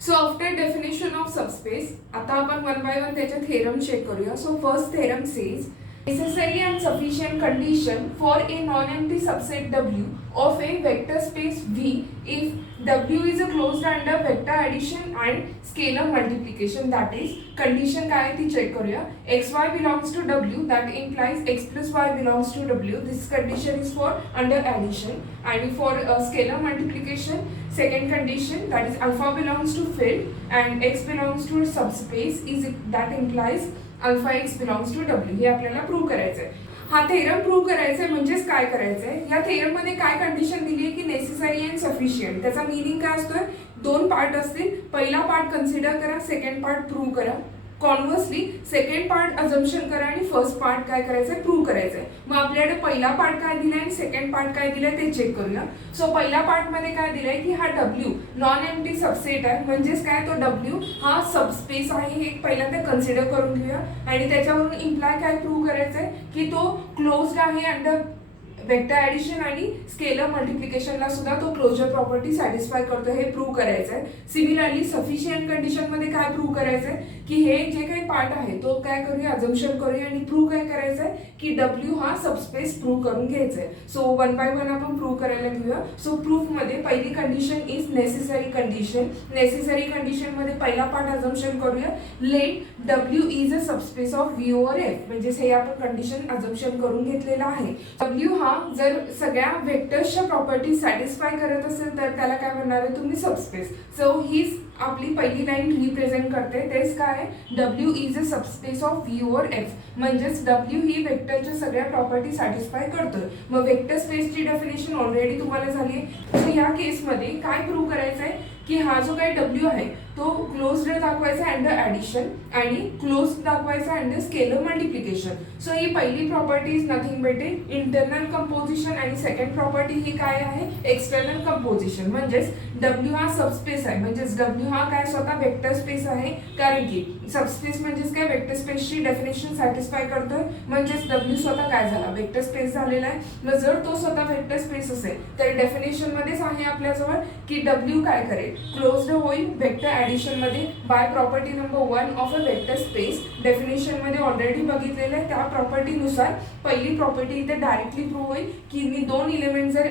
So after definition of subspace आता आपण one by one त्याचे थेरम चेक करूया. So first theorem says necessary and sufficient condition for a non-empty subset W of a vector space V if W is a closed under vector addition and scalar multiplication. That is condition काय आहे ती check करूया. xy belongs to W, that implies x plus y belongs to W. This condition is for under addition. And for scalar multiplication, second condition, that is alpha belongs to field and x belongs to subspace, is that implies alpha x belongs to W. हे आपल्याला prove करायचं आहे. हा theorem prove करायचा आहे म्हणजेच काय करायचं आहे, या थेरम मध्ये काय कंडिशन दिली आहे की नेसेसरी अँड सफिशियंट. त्याचा मीनिंग काय असतोय, दोन पार्ट असतील, पहिला पार्ट कन्सिडर करा, सेकंड पार्ट प्रूव्ह करा. कॉन्व्हर्सली सेकंड पार्ट अजम्पशन करा आणि फर्स्ट पार्ट काय करायचंय, प्रूव्ह करायचंय. मग आपल्याकडे पहिला पार्ट काय दिलाय आणि सेकंड पार्ट काय दिलाय ते चेक करूया. सो पहिल्या पार्ट मध्ये काय दिलंय की हा डब्ल्यू नॉन एम्प्टी सबसेट आहे, म्हणजेच काय तो डब्ल्यू हा सबस्पेस आहे हे पहिल्यांदा कन्सिडर करून घेऊया. आणि त्याच्यावरून इम्प्लाय काय प्रूव्ह करायचंय की तो क्लोज्ड आहे अंडर वेक्टर ॲडिशन आणि स्केलर मल्टिप्लिकेशनला सुद्धा तो क्लोजर प्रॉपर्टी सॅटिस्फाय करतो, हे प्रूव्ह करायचं आहे. सिमिलरली सफिशियंट कंडिशन मध्ये काय प्रूव्ह करायचं आहे की हे जे काही पार्ट आहे तो काय करूया, अजम्पशन करूया आणि प्रूव्ह काय करायचं आहे की डब्ल्यू हा सबस्पेस प्रूव्ह करून घ्यायचा आहे. सो वन बाय वन आपण प्रूव्ह करायला घेऊया. सो प्रूफ मध्ये पहिली condition is necessary condition. Necessary condition मध्ये पहिला पार्ट अजम्पशन करूया, let W is a subspace of V over F. म्हणजे हे आपण कंडिशन अजम्पशन करून घेतलेलं आहे. डब्ल्यू हा जर सगळ्या वेक्टर्सच्या प्रॉपर्टी सॅटिस्फाय करत असेल तर त्याला काय म्हणणार आहे तुम्ही, सबस्पेस. सो हीच आपली पहिली लाईन रिप्रेझेंट करते. तेच काय, W is a subspace of V over F. म्हणजेच डब्ल्यू ही वेक्टरच्या सगळ्या प्रॉपर्टी सॅटिस्फाय करतोय. मग वेक्टर स्पेसची डेफिनेशन ऑलरेडी तुम्हाला झाली आहे. सो या केसमध्ये काय प्रूव्ह करायचं आहे की हा जो काही डब्ल्यू आहे तो क्लोज्ड दाखवायचा अंडर ॲडिशन आणि क्लोज दाखवायचा अंडर स्केलर मल्टिप्लिकेशन. सो ही पहिली property is nothing but internal composition आणि सेकंड प्रॉपर्टी ही काय आहे, एक्सटर्नल कंपोजिशन. म्हणजेच डब्ल्यू हा सबस्पेस आहे, म्हणजेच डब्ल्यू हा काय स्वतः वेक्टर स्पेस आहे, कारण की सबस्पेस म्हणजेच काय वेक्टर स्पेसची डेफिनेशन सॅटिस्फाय करतोय. म्हणजेच डब्ल्यू स्वतः काय झाला, वेक्टर स्पेस झालेला आहे. मग जर तो स्वतः वेक्टर स्पेस असेल तर डेफिनेशन मध्येच आहे आपल्याजवळ की डब्ल्यू काय करेल, क्लोज्ड होईल वेक्टर ॲडिशन मध्ये by property number 1 of a vector space. Definition मध्ये ऑलरेडी बघितलेलं आहे. त्या प्रॉपर्टीनुसार पहिली प्रॉपर्टी इथे डायरेक्टली प्रूव्ह होईल की मी दोन इलेमेंट जर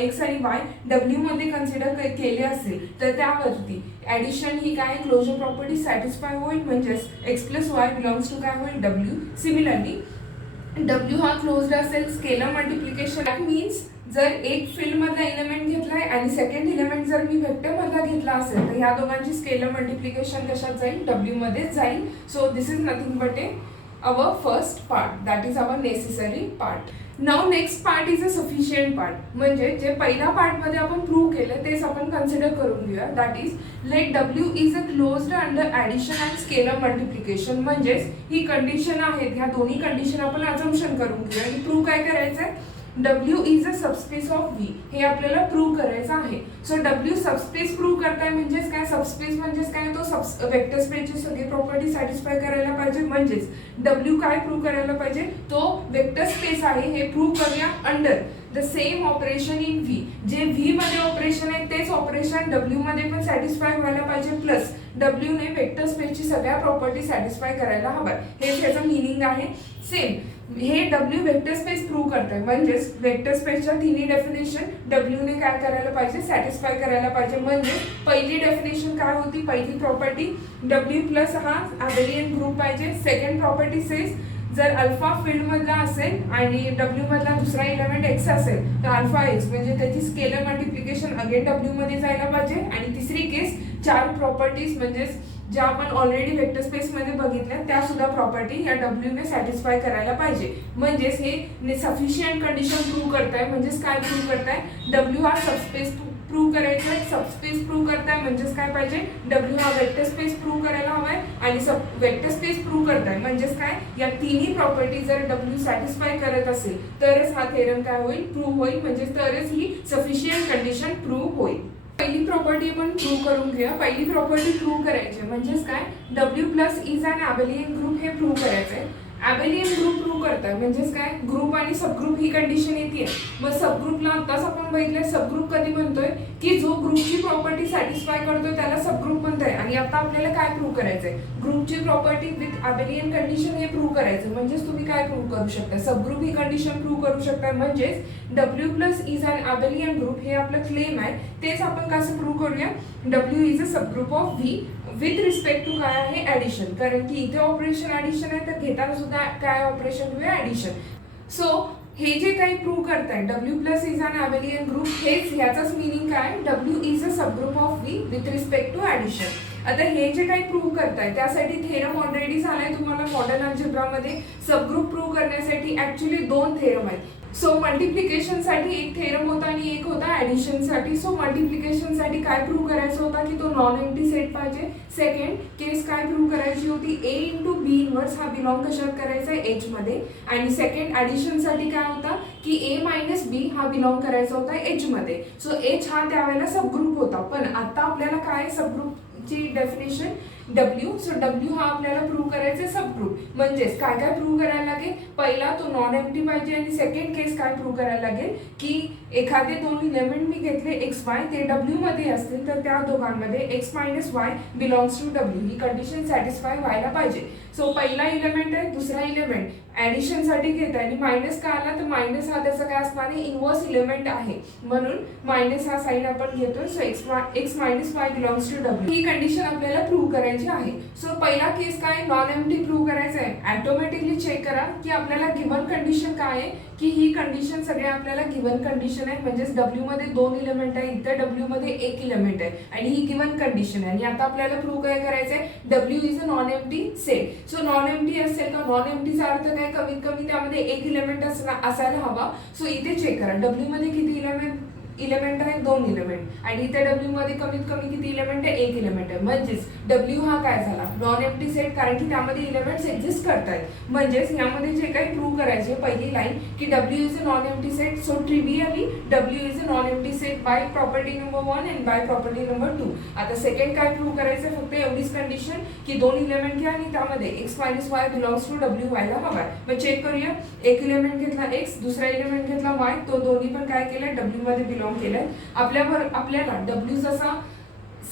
एक्स आणि वाय डब्ल्यू मध्ये कन्सिडर केले असेल तर त्यावरती ॲडिशन ही काय क्लोजर प्रॉपर्टी सॅटिस्फाय होईल. म्हणजेच x plus y belongs to काय होईल, डब्ल्यू. सिमिलरली डब्ल्यू हा क्लोज्ड असेल स्केलर मल्टिप्लिकेशन. दॅट मीन्स जर एक फील्ड मधला एलिमेंट घेतलाय आणि सेकंड एलिमेंट जर मी वेक्टर मधला घेतला असेल तर ह्या दोघांची स्केलर मल्टिप्लिकेशन कशात जाईल, डब्ल्यू मध्येच जाईल. So this is nothing but our first part, that is our necessary part. Now next part is a sufficient part. म्हणजे जे पहिल्या पार्ट मध्ये आपण प्रूव्ह केलं तेच आपण कन्सिडर करून घेऊया. That is let W is a closed under addition and scalar multiplication. म्हणजेच ही कंडिशन आहेत, ह्या दोन्ही कंडिशन आपण अजम्पशन करून घेऊया आणि प्रूव्ह काय करायचं आहे, W is a subspace of V. हे आपल्याला प्रूव्ह करायचं आहे. सो डब्ल्यू सबस्पेस प्रूव्ह करताय म्हणजेच काय, सबस्पेस म्हणजेच काय, तो वेक्टर स्पेसची सगळी प्रॉपर्टी सॅटिस्फाय करायला पाहिजे. म्हणजेच डब्ल्यू काय प्रूव्ह करायला पाहिजे, तो वेक्टर स्पेस आहे हे प्रूव्ह करूया under the same operation in V. जे व्ही मध्ये ऑपरेशन आहे तेच ऑपरेशन डब्ल्यू मध्ये पण सॅटिस्फाय व्हायला पाहिजे. प्लस डब्ल्यू ने वेक्टर स्पेसची सगळ्या प्रॉपर्टी सॅटिस्फाय करायला हव्या. हे त्याचं मिनिंग आहे. सेम हे डब्ल्यू वेक्टर स्पेस प्रूव्ह करतोय म्हणजेच वेक्टर स्पेसच्या तिन्ही डेफिनेशन डब्ल्यू ने काय करायला पाहिजे, सॅटिस्फाय करायला पाहिजे. म्हणजे पहिली डेफिनेशन काय होती, पहिली प्रॉपर्टी डब्ल्यू प्लस हा ॲबेलियन ग्रुप पाहिजे. सेकंड प्रॉपर्टी सेज जर अल्फा फील्ड मधला असेल आणि डब्ल्यू मधला दुसरा एलिमेंट एक्स असेल तर अल्फा एक्स म्हणजे त्याची स्केलर मल्टिप्लिकेशन अगेन डब्ल्यू मध्ये जायला पाहिजे. आणि तिसरी केस चार प्रॉपर्टीज म्हणजेच ज्या आपण ऑलरेडी वेक्टर स्पेस मध्ये बघितल्या त्या सुद्धा प्रॉपर्टी या डब्ल्यू ने सॅटिस्फाय करायला पाहिजे. म्हणजेच हे सफिशियंट कंडिशन प्रूव्ह करताय. म्हणजेच काय प्रूव्ह करताय, डब्ल्यू हा सबस्पेस प्रूव्ह करायचं आहे. सबस्पेस प्रूव्ह करताय म्हणजेच काय पाहिजे, डब्ल्यू हा वेक्टर स्पेस प्रूव्ह करायला हवाय आणि वेक्टर स्पेस प्रूव्ह करताय म्हणजेच काय, या तिन्ही प्रॉपर्टी जर डब्ल्यू सॅटिस्फाय करत असेल तरच हा थेरम काय होईल, प्रूव्ह होईल. म्हणजे तरच ही सफिशियंट कंडिशन प्रूव्ह होईल. पहिली प्रॉपर्टी आपण प्रूव्ह करून घेऊया. पहिली प्रॉपर्टी प्रूव्ह करायची म्हणजेच काय, W plus is an abelian group हे प्रूव्ह करायचं आहे. ॲबेलियन ग्रुप प्रूव्ह करताय म्हणजेच काय, ग्रुप आणि सबग्रुप ही कंडिशन येते. मग सबग्रुपला आताच आपण बघितलंय, सबग्रुप कधी म्हणतोय की जो ग्रुपची प्रॉपर्टी सॅटिस्फाय करतोय त्याला सबग्रुप म्हणताय आता आपल्याला काय प्रूव्ह करायचंय, ग्रुपची प्रॉपर्टी विथ अबेलियन कंडिशन हे प्रूव्ह करायचं. म्हणजेच तुम्ही काय प्रूव्ह करू शकता, सबग्रुप ही कंडिशन प्रूव्ह करू शकता. म्हणजेच W plus is an abelian group हे आपलं क्लेम आहे. तेच आपण कसं प्रूव्ह करूया, W is a subgroup of V with respect to काय आहे, ऍडिशन. कारण की इथे ऑपरेशन ऍडिशन आहे, तर घेताना सुद्धा काय ऑपरेशन होईल, ऍडिशन. सो हे जे काही प्रूव्ह करताय W plus is an abelian group, हेच ह्याचाच मिनिंग काय, W is a subgroup of V with respect to addition. आता हे जे काही प्रूव्ह करताय त्यासाठी थेरम ऑलरेडी झालाय तुम्हाला मॉडर्न अल्जेब्रा मध्ये. सबग्रुप प्रूव्ह करण्यासाठी ऍक्च्युली 2 थेरम आहेत. सो मल्टिप्लिकेशन साठी एक थेरम होता आणि एक होता ऍडिशन साठी. सो मल्टिप्लिकेशन साठी काय प्रूव्ह करायचं होता की तो नॉन एम्प्टी सेट पाहिजे. सेकंड केस काय प्रूव्ह करायची होती, A इंटू बी इनवर्स हा बिलॉंग कशात करायचा आहे, H मध्ये. आणि सेकंड ऍडिशन साठी काय होता की A मायनस बी हा बिलॉंग करायचा होता H मध्ये. सो H हा त्यावेळेला सबग्रुप होता. पण आता आपल्याला काय सबग्रुपची डेफिनेशन W. सो W हा आपल्याला प्रूव्ह करायचा सबग्रुप. म्हणजेच काय काय प्रूव्ह करायला लागेल, पहिला तो नॉन एम्प्टी पाहिजे आणि सेकंड केस काय प्रूव्ह करायला लागेल की एखादे 2 एलिमेंट मी घेतले एक्स वाय ते W मध्ये असतील तर त्या दोघांमध्ये x minus y belongs to W ही कंडिशन सॅटिस्फाय व्हायला पाहिजे. सो पहिला एलिमेंट आहे, दुसरा एलिमेंट ऍडिशन साठी घेत आहे आणि मायनस का आला तर मायनस हा त्याचा काय असणार आहे, इनवर्स एलिमेंट आहे म्हणून मायनस हा साइन आपण घेतोय. So x minus y belongs to W ही कंडिशन आपल्याला प्रूव्ह करायची आहे. सो पहिला केस काय, नॉन एम्प्टी प्रूव्ह करायचा आहे. ऑटोमॅटिकली चेक करा की आपल्याला गिवन कंडिशन काय आहे, की ही कंडिशन सगळे आपल्याला गिवन कंडिशन आहे. म्हणजेच W मध्ये 2 एलिमेंट आहे, इथे W मध्ये 1 एलिमेंट आहे आणि ही गिवन कंडिशन आहे. आणि आता आपल्याला प्रूव्ह काय करायचं आहे, W is a non empty set. So non empty असेल तर नॉन एम्प्टीचा अर्थ काय, कमीत कमी त्यामध्ये 1 एलिमेंट असायला हवा. सो इथे चेक करा W मध्ये किती इलेमेंट आहे, 2 एलिमेंट आणि इथे W मध्ये कमीत कमी किती एलिमेंट आहे, 1 एलिमेंट आहे. म्हणजेच W हा काय झाला, नॉन एम्प्टी सेट, कारण की त्यामध्ये एलिमेंट्स एक्झिस्ट करतात. म्हणजेच यामध्ये जे काही प्रूव्ह करायचे पहिली लाईन की W is a non empty set. So trivially W is a non empty set by property number 1 and by property number 2. आता सेकंड काय प्रूव्ह करायचं, फक्त एवढीच कंडिशन की 2 एलिमेंट घ्या आणि त्यामध्ये x minus y belongs to W व्हायला हवाय. मग चेक करूया, एक एलिमेंट घेतला x, दुसरा एलिमेंट घेतला y, तो दोन्ही पण काय केलं, W मध्ये बिलॉंग केलंय. आपल्याला W जसा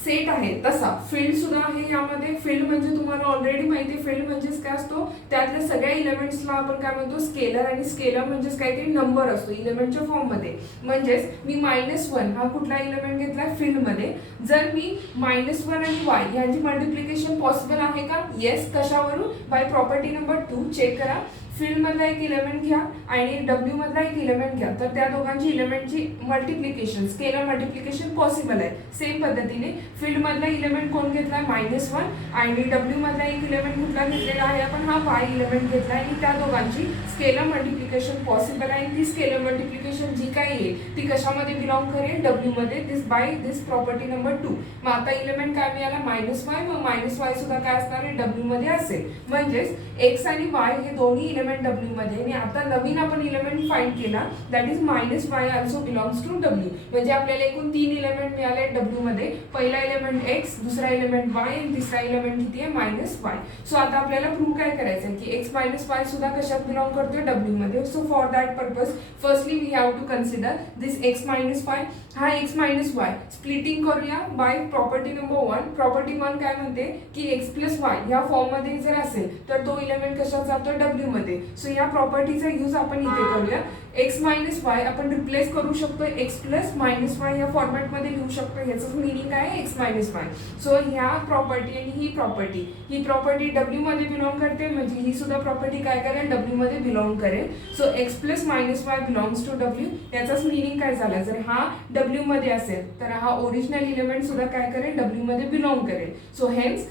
सेट आहे तसा फील्ड सुद्धा आहे यामध्ये. फील्ड म्हणजे तुम्हाला ऑलरेडी माहिती आहे, फील्ड म्हणजेच काय असतो, त्यातल्या सगळ्या इलेमेंट्सला आपण काय म्हणतो, स्केलर. आणि स्केलर म्हणजेच काहीतरी नंबर असतो इलेमेंटच्या फॉर्म मध्ये. म्हणजेच मी -1 हा कुठला इलेमेंट घेतलाय, फील्ड मध्ये. जर मी -1 आणि y यांची मल्टिप्लिकेशन पॉसिबल आहे का, येस. कशावरून, बाय प्रॉपर्टी नंबर 2. चेक करा, फील्ड मधला एक इलेमेंट घ्या आणि W मधला एक इलेमेंट घ्या, तर त्या दोघांची इलेमेंटची मल्टिप्लिकेशन, स्केलर मल्टिप्लिकेशन पॉसिबल आहे. सेम पद्धतीने फील्ड मधला इलेमेंट कोण घेतलाय, -1 आणि W मधला एक इलेमेंट कुठला घेतलेला आहे आपण, हा y इलेमेंट घेतलाय आणि त्या दोघांची स्केलर मल्टिप्लिकेशन पॉसिबल आहे. ती स्केलर मल्टिप्लिकेशन जी काही येईल ती कशामध्ये बिलॉंग करेल, W मध्ये. This by this property number 2. मग आता इलेमेंट काय मिळाला, -y. मग -y सुद्धा काय असणार आहे, W मध्ये असेल. म्हणजेच x आणि y हे दोन्ही इलेमेंट W मध्ये. आणि आता नवीन आपण इलेमेंट फाइंड केला, that is -y also belongs to W. म्हणजे आपल्याला एकूण 3 इलेमेंट मिळाले W मध्ये. पहिला एलिमेंट x, दुसरा एलिमेंट y आणि तिसरा एलिमेंट किती आहे, -y. सो आता आपल्याला प्रूव्ह काय करायचं आहे की x -y सुद्धा कशात बिलॉंग करतोय, W मध्ये. So for that purpose firstly we have to consider this x -y. हा x -y स्प्लिटिंग करूया बाय प्रॉपर्टी नंबर 1. प्रॉपर्टी 1 काय म्हणते की x प्लस y या फॉर्म मध्ये जर असेल तर तो इलेमेंट कशात जातो, W मध्ये. सो या प्रॉपर्टीचा यूज आपण इथे करूया. x -y आपण रिप्लेस करू शकतो x प्लस -y या फॉर्मॅट मध्ये लिहू शकतो. ह्याचं मिनिंग आहे x -y. सो ह्या प्रॉपर्टी आणि ही प्रॉपर्टी W मध्ये बिलॉंग करते, म्हणजे ही सुद्धा प्रॉपर्टी काय करेल, W मध्ये बिलॉंग करेल. So x plus -y belongs to W. याचाच मिनिंग काय झाला, जर हा W मध्ये असेल तर हा ओरिजिनल इलेमेंट सुद्धा काय करेल, W मध्ये बिलॉंग करेल. So hence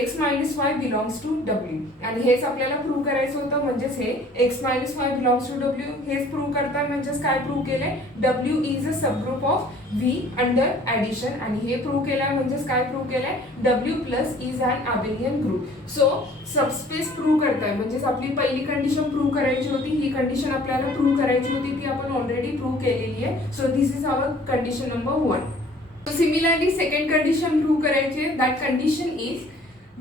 x -y belongs to W. आणि हेच आपल्याला प्रूव्ह करायचं होतं. म्हणजेच हे x -y belongs to W हेच प्रूव्ह करतात. म्हणजेच काय प्रूव्ह केलंय, W is a subgroup of V under addition. आणि हे प्रूव्ह केलंय. म्हणजेच काय प्रूव्ह केलंय, W plus is an abelian group. So subspace prove करताय. म्हणजेच आपली पहिली कंडिशन प्रूव्ह करायची होती, ही कंडिशन आपल्याला प्रूव्ह करायची होती, ती आपण ऑलरेडी प्रूव्ह केलेली आहे. So this is our condition number 1. So similarly second condition prove करायची आहे. दॅट कंडिशन इज,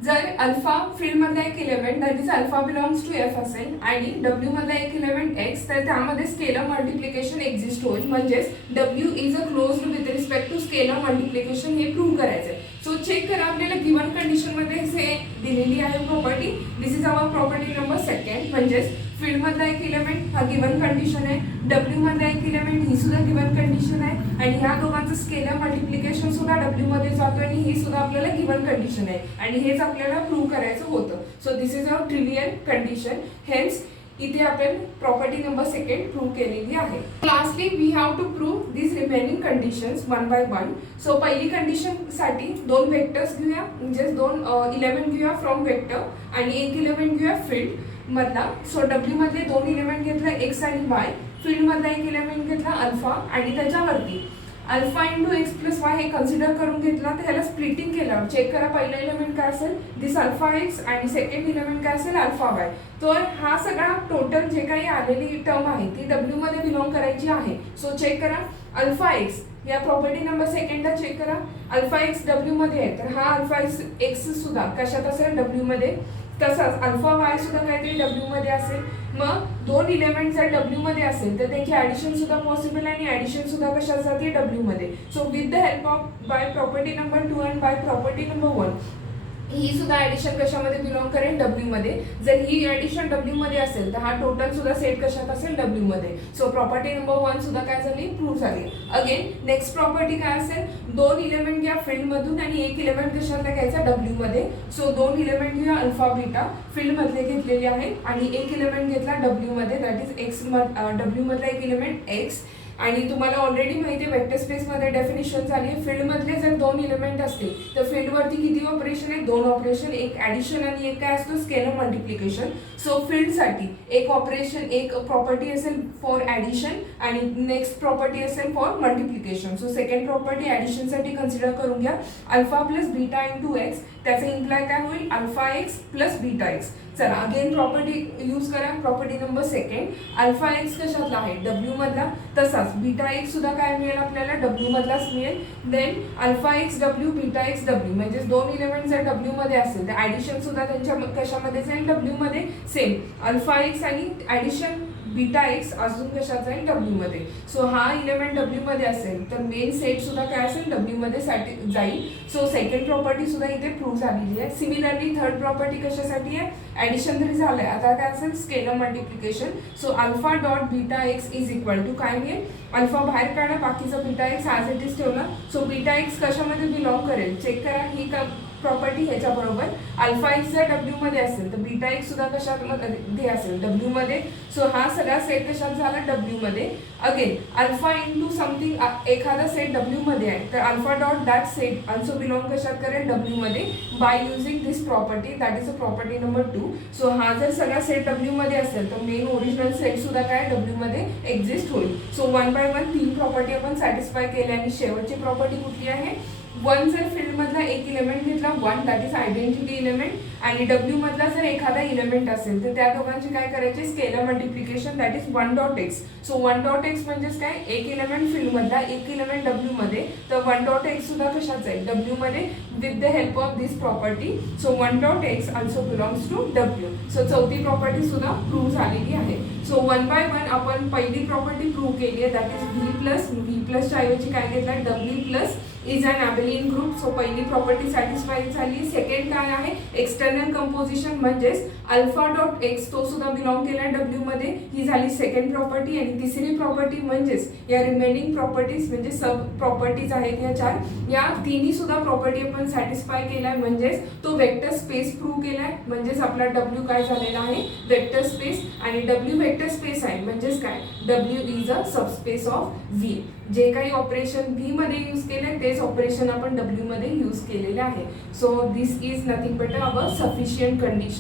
जर अल्फा फील्ड मधला एक element that is alpha belongs to F असेल आणि W मधला एक इलेमेंट x, तर त्यामध्ये स्केलर मल्टिप्लिकेशन एक्झिस्ट होईल. म्हणजेच W is a closed with respect to scalar multiplication हे प्रूव्ह करायचंय. सो चेक करा आपल्याला गिवन कंडिशन मध्ये हे दिलेली आहे property. This is our property number second. म्हणजेच फील्ड मधला एक इलेमेंट हा गिवन कंडिशन आहे, डब्ल्यू मधला एक इलेमेंट ही सुद्धा गिवन कंडिशन आहे आणि ह्या दोघांचं स्केलर मल्टिप्लिकेशन सुद्धा डब्ल्यू मध्ये जातो आणि ही सुद्धा आपल्याला गिवन कंडिशन आहे आणि हेच आपल्याला प्रूव्ह करायचं होतं. So this is our trivial condition. Hence इथे आपण प्रॉपर्टी नंबर सेकंड प्रूव्ह केलेली आहे. Lastly we have to prove this remaining conditions one by one. So पहिली कंडिशन साठी दोन वेक्टर्स घेऊया, म्हणजे दोन इलेमेंट घेऊया फ्रॉम वेक्टर आणि एक इलेमेंट घेऊया फील्ड मधला. सो डब्ल्यू मधले दोन इलेमेंट घेतला एक्स आणि वाय, फील्ड मधला एक इलेमेंट घेतला अल्फा आणि त्याच्यावरती alpha into x plus Y हे कन्सिडर करून घेतला. तर ह्याला स्प्लिटिंग केलं. चेक करा पहिला इलेमेंट काय असेल दिस अल्फा एक्स आणि सेकंड इलेमेंट काय असेल अल्फा वाय. तर हा सगळा टोटल जे काही आलेली टर्म आहे ती डब्ल्यू मध्ये बिलॉंग करायची आहे. सो चेक करा अल्फा एक्स या प्रॉपर्टी नंबर सेकंडला चेक करा. अल्फा एक्स डब्ल्यू मध्ये आहे तर हा अल्फा एक्स सुद्धा कशात असेल डब्ल्यू मध्ये. तसंच अल्फा वाय सुद्धा काहीतरी डब्ल्यू मध्ये असेल. मग दोन इलेमेंट जर डब्ल्यू मध्ये असेल तर त्यांची ऍडिशन सुद्धा पॉसिबल आहे आणि ऍडिशन सुद्धा कशात जाते डब्ल्यू मध्ये. So with the help of by property number 2 and by property number 1 ही सुद्धा ऍडिशन कशामध्ये बिलॉंग करेल डब्ल्यू मध्ये. जर ही ऍडिशन डब्ल्यू मध्ये असेल तर हा टोटल सुद्धा सेट कशात असेल डब्ल्यू मध्ये. सो प्रॉपर्टी नंबर 1 सुद्धा काय झाली प्रूव्ह झाली. अगेन नेक्स्ट प्रॉपर्टी काय असेल दोन इलेमेंट घ्या फील्ड मधून आणि एक इलेमेंट कशातला घ्यायचा डब्ल्यू मध्ये. सो दोन इलेमेंट घेऊया अल्फा बीटा फील्ड मधले घेतलेले आहे आणि एक इलेमेंट घेतला डब्ल्यू मध्ये दॅट इज एक्स. डब्ल्यू मधला एक इलेमेंट एक्स आणि तुम्हाला ऑलरेडी माहिती आहे वेक्टर स्पेस मध्ये डेफिनेशन झाली आहे. फील्ड मधले जर दोन इलेमेंट असतील तर फील्ड वरती किती ऑपरेशन आहे दोन ऑपरेशन, एक ऍडिशन आणि एक काय असतो स्केलर मल्टिप्लिकेशन. सो फील्ड साठी एक ऑपरेशन एक प्रॉपर्टी असेल फॉर ऍडिशन आणि नेक्स्ट प्रॉपर्टी असेल for multiplication. So second property addition साठी कन्सिडर करून घ्या alpha plus beta into x. त्याचा इम्प्लाय काय होईल alpha x plus beta x. चला अगेन प्रॉपर्टी यूज करा. Property number second alpha x कशातला आहे डब्ल्यू मधला, तसाच बीटा एक्स सुद्धा काय मिळेल आपल्याला डब्ल्यू मधलाच मिळेल. Then alpha x W beta x W म्हणजे दोन इलेमेंट जर डब्ल्यू मध्ये असेल तर ऍडिशन सुद्धा त्यांच्या कशामध्ये जाईल डब्ल्यू मध्ये. सेम अल्फा एक्स आणि ऍडिशन बीटा एक्स अजून कशात जाईल डब्ल्यू मध्ये. सो हा इलेमेंट डब्ल्यू मध्ये असेल तर मेन सेट सुद्धा काय असेल डब्ल्यू मध्ये जाईल. सो सेकंड प्रॉपर्टी सुद्धा इथे प्रूव्ह झालेली आहे. सिमिलरली थर्ड प्रॉपर्टी कशासाठी आहे ऍडिशन तरी झालंय आता काय असेल scalar multiplication. So alpha dot beta x is equal to काय मिळेल अल्फा बाहेर काढा बाकीचा beta x as it is ठेवला. सो बीटा एक्स कशामध्ये बिलॉंग करेल चेक करा. ही प्रॉपर्टी ह्याच्या बरोबर अल्फा एक्स जर डब्ल्यू मध्ये असेल तर बीटा एक्स सुद्धा कशामध्ये असेल डब्ल्यू मध्ये. सो हा सगळा सेट कशात झाला डब्ल्यू मध्ये. अगेन अल्फा इंटू समथिंग एखादा सेट डब्ल्यू मध्ये आहे तर alpha dot that set also belong कशात करेल डब्ल्यू मध्ये by using this property that is a property number 2. So हा जर सगळा सेट डब्ल्यू मध्ये असेल तर मेन ओरिजिनल सेट सुद्धा काय डब्ल्यू मध्ये एक्झिस्ट होईल. सो वन बाय वन तीन प्रॉपर्टी आपण सॅटिस्फाय केल्या आणि शेवटची प्रॉपर्टी कुठली आहे वन जर फील्ड मधला एक इलेमेंट घेतला one that is identity element आणि डब्ल्यू मधला जर एखादा इलेमेंट असेल तर त्या दोघांची काय करायचे scalar multiplication that is one dot x. So one dot x म्हणजेच काय एक इलेमेंट फील्ड मधला एक इलेमेंट डब्ल्यू मध्ये तर वन डॉट एक्स सुद्धा कशात जाईल डब्ल्यू मध्ये with the help of this property. So one dot x also belongs to W. So चौथी प्रॉपर्टी सुद्धा प्रूव्ह झालेली आहे. सो वन बाय वन आपण पहिली प्रॉपर्टी प्रूव्ह केली आहे दॅट इज व्ही प्लसच्या ऐवजी काय घेतला W plus is an abelian group. So पहिली प्रॉपर्टी सॅटिस्फाईड झाली. सेकंड काय आहे एक्सटर्नल कंपोजिशन म्हणजेच अल्फा डॉट एक्स तो सुद्धा बिलॉंग केला डब्ल्यू मध्ये. ही झाली सेकंड प्रॉपर्टी. आणि तिसरी प्रॉपर्टी म्हणजेच या रिमेनिंग प्रॉपर्टीज म्हणजे सब प्रॉपर्टीज आहेत या चार या तिन्ही सुद्धा प्रॉपर्टी आपण सॅटिस्फाय केलाय म्हणजेच तो वेक्टर स्पेस प्रूव्ह केलाय. म्हणजेच आपला डब्ल्यू काय झालेला आहे वेक्टर स्पेस आणि डब्ल्यू वेक्टर स्पेस आहे म्हणजेच काय W is a subspace of V. जे काही ऑपरेशन व्ही मध्ये यूज केले तेच ऑपरेशन आपण डब्ल्यू मध्ये यूज केलेले आहे. So this is nothing but our sufficient condition.